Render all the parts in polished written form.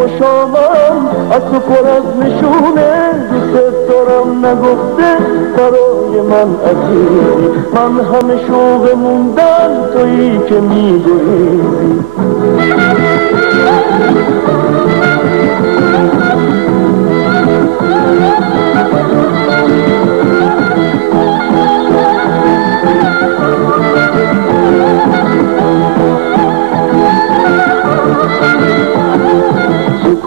خوش آمد از تو پر از نشونه دوست دارم نگفته برای من عزیزی من همه شوق موندن تویی که میگریزی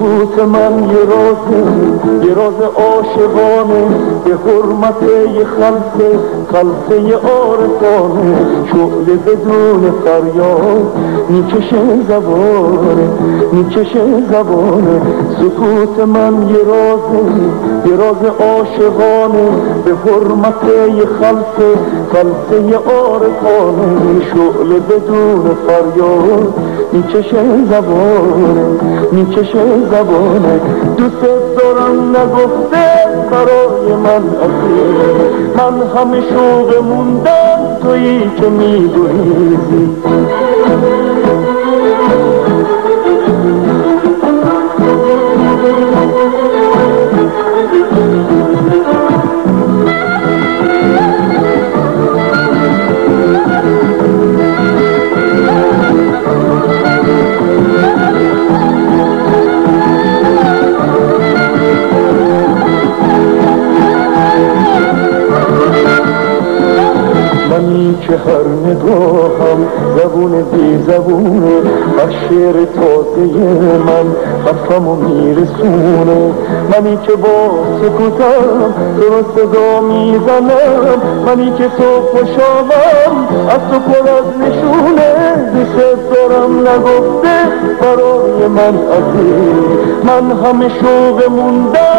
سکوت من یه راز عاشقانه به حرمت یه خلصه عارفانه شعله بدون فریاد میکشه زبانه سکوت من یه راز عاشقانه به حرمت یه خلصه عارفانه شعله بدون فریاد میکشه زبانه دوست دارم نگفته برای من عزیز من همه شوق موندن تویی که میگریزی منی که هر نگاهم زبون بی زبونه هر شعر تازه من حرفمو میرسونه منی که با سکوتم تو رو صدا میزنم منی که صبح و شامم از تو پر از نشونه دوست دارم نگفته برای من عزیز من همه شوق موندم